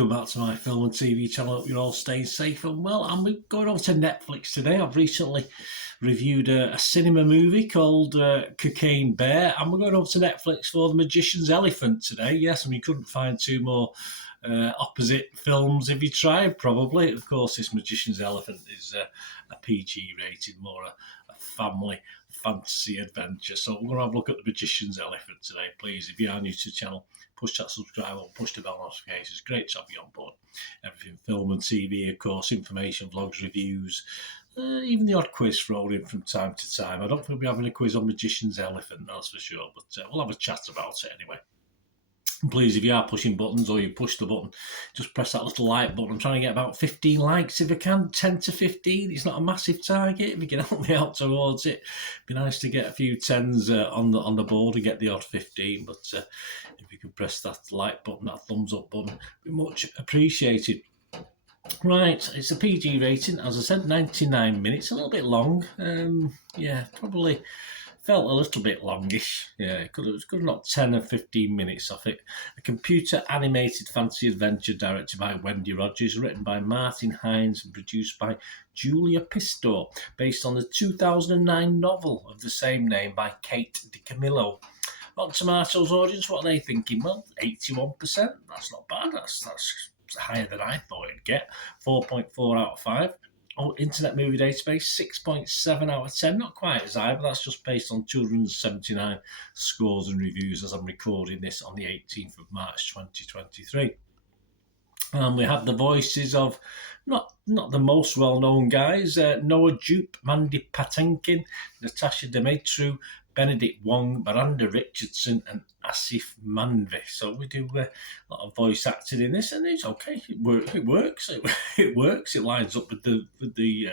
welcome back to my film and TV channel. Hope you're all staying safe and well. I'm going over to Netflix today. I've recently reviewed a cinema movie called Cocaine Bear, and we're going over to Netflix for The Magician's Elephant today. Yes, and we couldn't find two more opposite films if you tried, probably. Of course, this Magician's Elephant is a PG rated, more a family fantasy adventure. So we're going to have a look at The Magician's Elephant today. Please, if you are new to the channel, push that subscribe button, push the bell notifications. Great to have you on board. Everything film and TV, of course, information, vlogs, reviews, even the odd quiz thrown in from time to time. I don't think we'll be having a quiz on Magician's Elephant, that's for sure, but we'll have a chat about it anyway. And please, if you are pushing buttons or you push the button, just press that little like button. I'm trying to get about 15 likes if I can, 10 to 15. It's not a massive target. If you can help me out towards it, it'd be nice to get a few tens on the board and get the odd 15. But if you can press that like button, that thumbs up button, it'd be much appreciated. Right, it's a PG rating, as I said, 99 minutes, a little bit long. Yeah, probably felt a little bit longish. Yeah, it could have not 10 or 15 minutes off it. A computer animated fantasy adventure directed by Wendy Rogers, written by Martin Hines and produced by Julia Pistor, based on the 2009 novel of the same name by Kate DiCamillo. Rotten Tomatoes audience, what are they thinking? Well, 81%. That's not bad. That's higher than I thought it'd get. 4.4 out of 5. Internet Movie Database, 6.7 out of 10. Not quite as high, but that's just based on 279 scores and reviews as I'm recording this on the 18th of March 2023. And we have the voices of not the most well-known guys, Noah Jupe, Mandy Patinkin, Natasha Demetriou, Benedict Wong, Miranda Richardson, and Asif Manvi. So we do a lot of voice acting in this, and it's okay. It works. It works. It lines up with the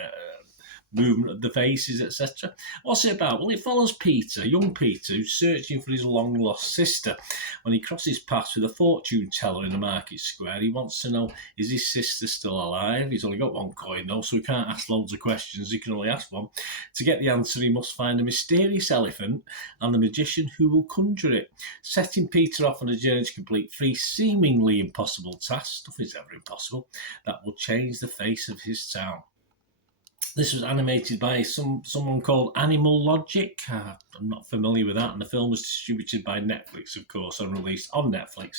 movement of the faces, etc. What's it about? Well, it follows Peter, young Peter, who's searching for his long-lost sister. When he crosses paths with a fortune teller in the market square, he wants to know, is his sister still alive? He's only got one coin, though, so he can't ask loads of questions. He can only ask one. To get the answer, he must find a mysterious elephant and the magician who will conjure it, setting Peter off on a journey to complete 3 seemingly impossible tasks, stuff is ever impossible, that will change the face of his town. This was animated by someone called Animal Logic. I'm not familiar with that. And the film was distributed by Netflix, of course, and released on Netflix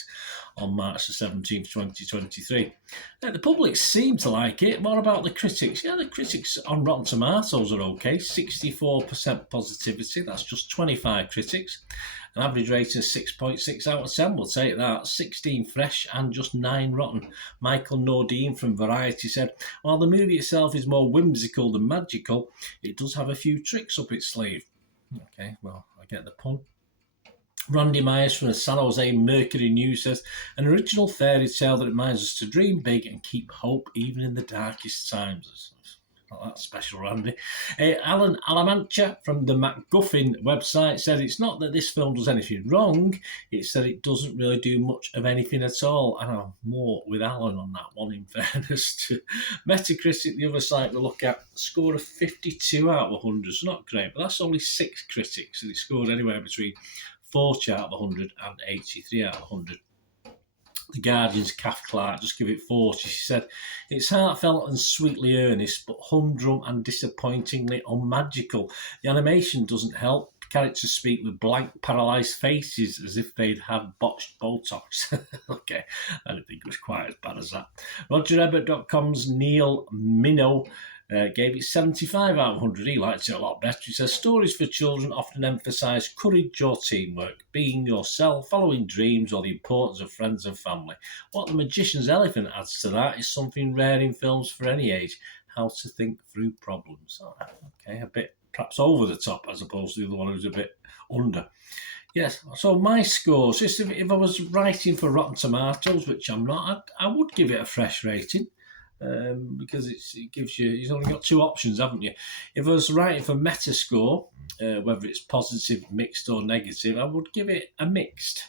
on March the 17th, 2023. The public seem to like it. More about the critics. Yeah, the critics on Rotten Tomatoes are okay. 64% positivity. That's just 25 critics. An average rating of 6.6 out of 10. We'll take that. 16 fresh and just 9 rotten. Michael Nordine from Variety said, while the movie itself is more whimsical than magical, it does have a few tricks up its sleeve. Okay, well, I get the pun. Randy Myers from the San Jose Mercury News says, an original fairy tale that reminds us to dream big and keep hope even in the darkest times. Not that special, Randy. Alan Alamancha from the MacGuffin website said it's not that this film does anything wrong, it's that it doesn't really do much of anything at all. And I'm more with Alan on that one, in fairness to Metacritic, the other site we look at, score of 52 out of 100. So not great, but that's only 6 critics, and it scored anywhere between 40 out of 100 and 83 out of 100. The Guardian's Kath Clark just give it 40. She said, it's heartfelt and sweetly earnest, but humdrum and disappointingly unmagical. The animation doesn't help. Characters speak with blank, paralysed faces as if they'd had botched Botox. Okay, I don't think it was quite as bad as that. RogerEbert.com's Neil Minow gave it 75 out of 100. He likes it a lot better. He says, stories for children often emphasise courage or teamwork, being yourself, following dreams, or the importance of friends and family. What The Magician's Elephant adds to that is something rare in films for any age, how to think through problems. Okay, a bit perhaps over the top as opposed to the other one who's a bit under. Yes, so my scores, just if I was writing for Rotten Tomatoes, which I'm not, I would give it a fresh rating. Because it gives you've only got 2 options, haven't you? If I was writing for Metascore, whether it's positive, mixed or negative, I would give it a mixed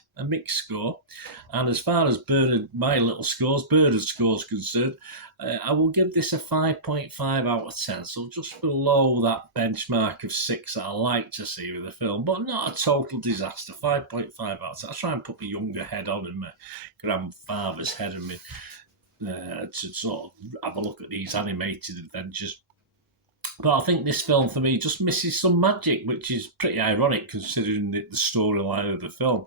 score. And as far as my little scores, Bernard's scores concerned, I will give this a 5.5 out of 10, so just below that benchmark of 6 that I like to see with the film, but not a total disaster. 5.5 out of 10. I try and put my younger head on and my grandfather's head and my to sort of have a look at these animated adventures. But I think this film for me just misses some magic, which is pretty ironic considering the storyline of the film.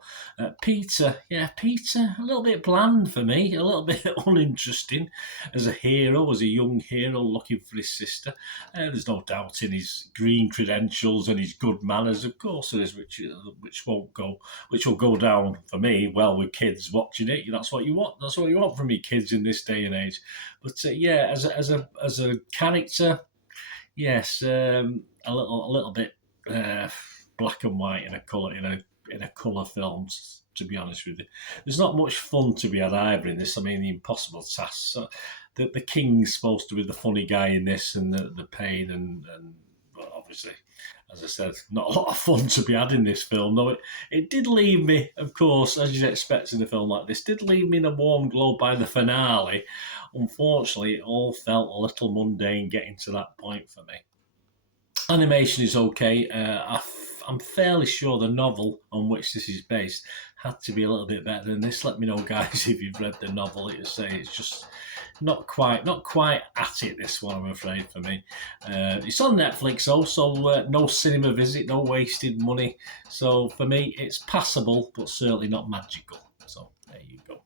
Peter, Peter, a little bit bland for me, a little bit uninteresting as a hero, as a young hero looking for his sister. There's no doubt in his green credentials and his good manners, of course there is, which will go down for me well with kids watching it. That's what you want. That's what you want from your kids in this day and age. But as a character. Yes, a little bit black and white in a colour films. To be honest with you, there's not much fun to be had either in this. I mean, the impossible task. So, the king's supposed to be the funny guy in this, and the pain, and well, obviously, as I said, not a lot of fun to be had in this film. Though it did leave me, of course, as you'd expect in a film like this, did leave me in a warm glow by the finale. Unfortunately, it all felt a little mundane getting to that point for me. Animation is okay. I'm fairly sure the novel on which this is based had to be a little bit better than this. Let me know, guys, if you've read the novel. It's just not quite at it, this one, I'm afraid, for me. It's on Netflix, also no cinema visit, no wasted money. So for me, it's passable, but certainly not magical. So there you go.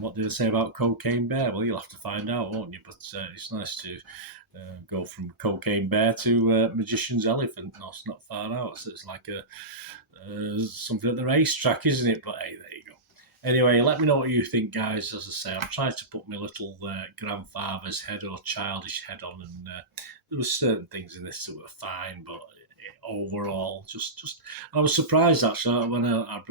What did I say about Cocaine Bear? Well, you'll have to find out, won't you? But it's nice to go from Cocaine Bear to Magician's Elephant. No, it's not far out. So it's like something at the racetrack, isn't it? But hey, there you go. Anyway, let me know what you think, guys. As I say, I'm trying to put my little grandfather's head or childish head on, and there were certain things in this that were fine, but overall, just I was surprised actually when I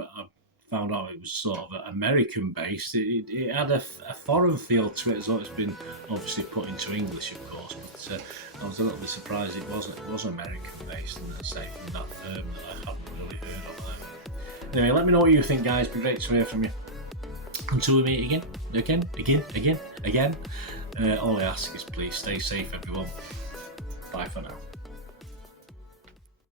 found out it was sort of American based. It had a foreign feel to it, as though it's been obviously put into English, of course. But I was a little bit surprised it was American based, and say from that firm that I hadn't really heard of them. Anyway, let me know what you think, guys. It'd be great to hear from you. Until we meet again. All I ask is please stay safe, everyone. Bye for now.